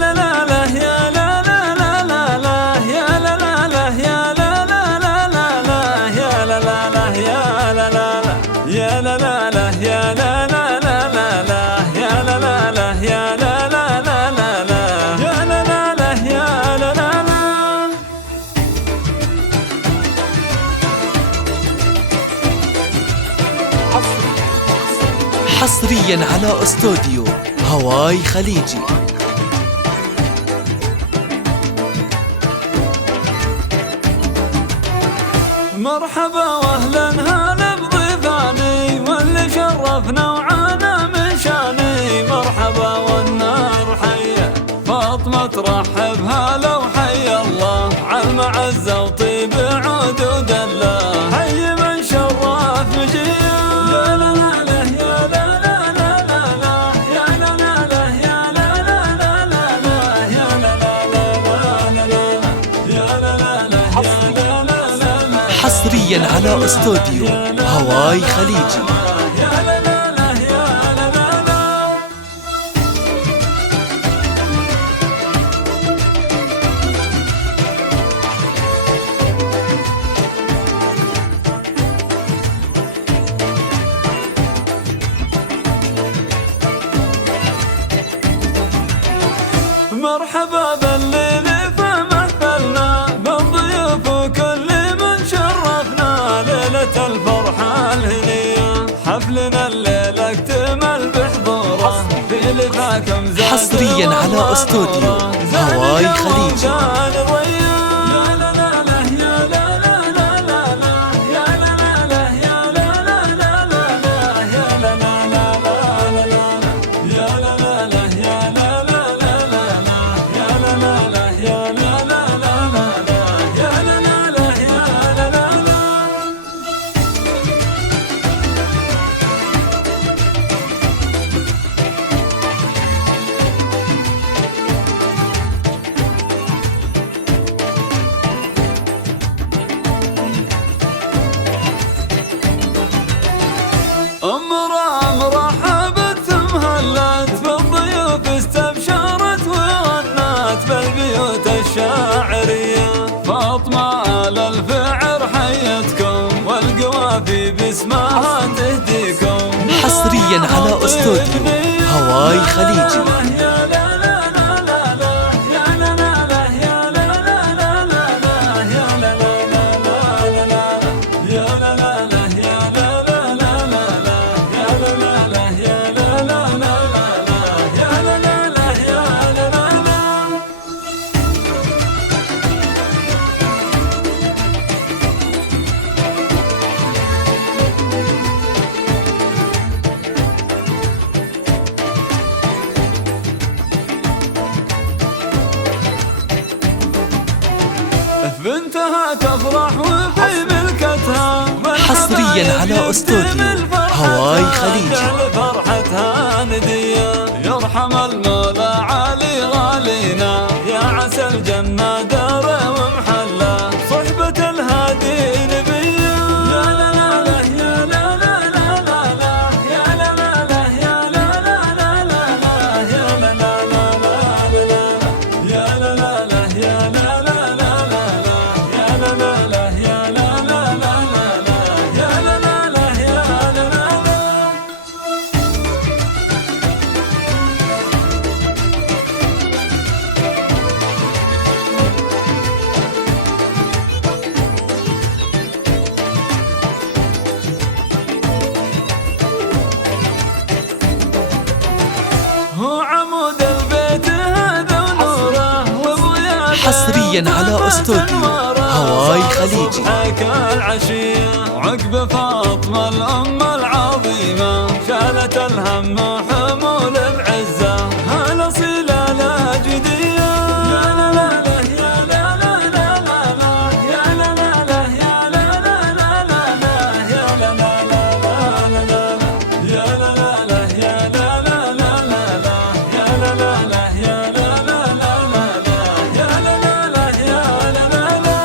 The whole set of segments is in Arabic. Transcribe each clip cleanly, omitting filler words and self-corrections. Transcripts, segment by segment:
لا لا لا يا لا لا لا لا لا يا لا لا لا يا لا لا لا لا لا يا لا لا لا يا لا لا لا يا لا لا لا يا لا لا لا لا لا يا لا لا لا يا لا لا لا لا لا يا لا لا لا يا لا لا لا. حصريا على استوديو هواي خليجي. مرحبا واهلا هلا بضيفاني واللي شرفنا وعانا من شاني. مرحبا والنار حيه فاطمه ترحب هلا وحيا الله عالمعزه وطيب عود ودله. حي من شرف مجيه يا لا لا يا لا لا لا لا لا يا لا لا يا لا لا لا لا لا يا لا لا لا لا يا لا لا يا لا لا. حصريا على استوديو هواي خليجي. مرحبا بالليل فمثلنا بالضيوف وكل من شرفنا. ليلة الفرحة الهنية حفلنا الليلة اكتمل بحضوره. في لفاكم زاد حصريا على استوديو هواي خليجي. رحبت مهلت بالضيوف استبشرت وغنت بالبيوت الشاعرية. فاطمة على الفعر حيتكم والقوافي باسمها تهديكم. حصريا على استوديو هواي خليجي. بنتها تفرح وفي ملكتها. حصريا على استوديو هواي خليجي. فرحتها ندية يرحم المولى علي غالينا. يا عسى الجنة داره ومحله صحبة الهادي نبيه. يا لا لا يا لا لا لا لا لا يا لا لا يا لا لا لا لا لا يا لا لا لا لا يا لا لا يا لا لا هو عمود البيت هذا ونوره وضياء. حصريا على استوديو هواي خليجي. العشية عقب فاطمة الأم العظيمة شالت الهم حمول بعزة. هلا صلة لاجدية يا لا لا يا لا لا لا لا يا لا لا يا لا لا لا لا يا لا لا لا يا لا لا يا لا لا لا يا لا لا يا لا لا لا يا لا لا يا لا لا.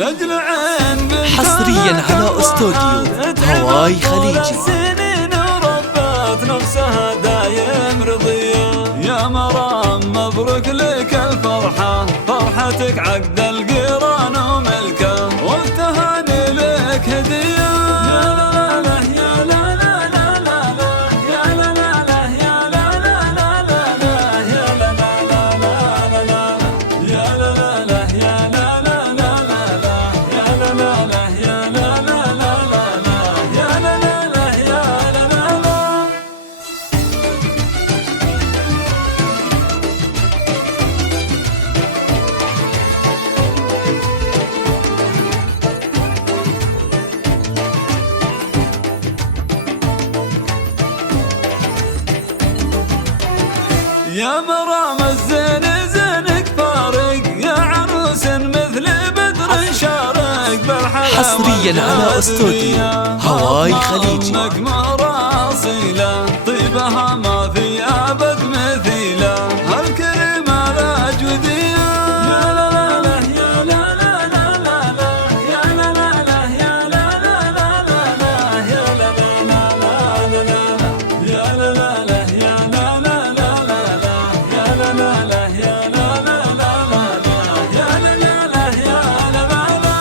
لاجل عين حصريا على استوديو هواي خليجي. سنين وربت نفسها دايم رضية. يا مرام مبروك لك الفرحة، فرحتك عقد القران وملكه، والتهاني لك هدية. يا لا لا لا لا لا يا لا لا لا يا لا لا لا لا لا يا لا لا لا لا لا يا لا لا لا يا لا لا لا لا لا يا لا لا لا يا لا لا لا لا لا يا لا لا لا يا لا لا لا. يا مرام الزين زينك فارق، يا عروس مثل بدر شارق بالحلاوة. حصريا على استوديو هواي خليجي. أمك مراسيلة طيبها ما في أبد مثيلة، هالكريمة الأجودية. يا لا لا لا يا لا لا لا لا لا يا لا لا لا يا لا لا لا لا لا يا لا لا لا لا لا يا لا لا لا يا لا لا لا لا لا يا لا لا لا يا لا لا لا لا لا يا لا لا لا يا لا لا لا.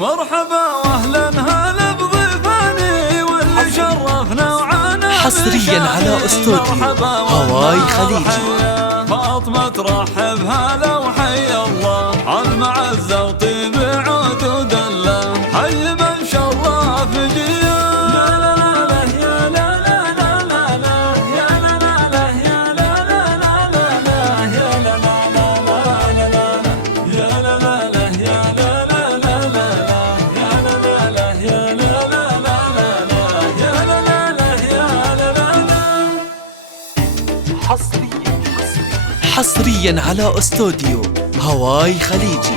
مرحبا واهلا هلا بضيفاني واللي شرفنا وعانا. حصريا على استوديو هواي خليجي. فاطمة ترحب هلا وحي الله عالمعزة وطيب عود ودله، حي من شرف جيه. لا لا لا يا لا لا لا لا لا يا لا لا لا يا لا لا لا لا لا يا لا لا لا لا لا يا لا لا لا يا لا لا لا لا لا يا لا لا لا يا لا لا لا لا لا يا لا لا لا يا لا لا لا. حصريا على استوديو هواي خليجي.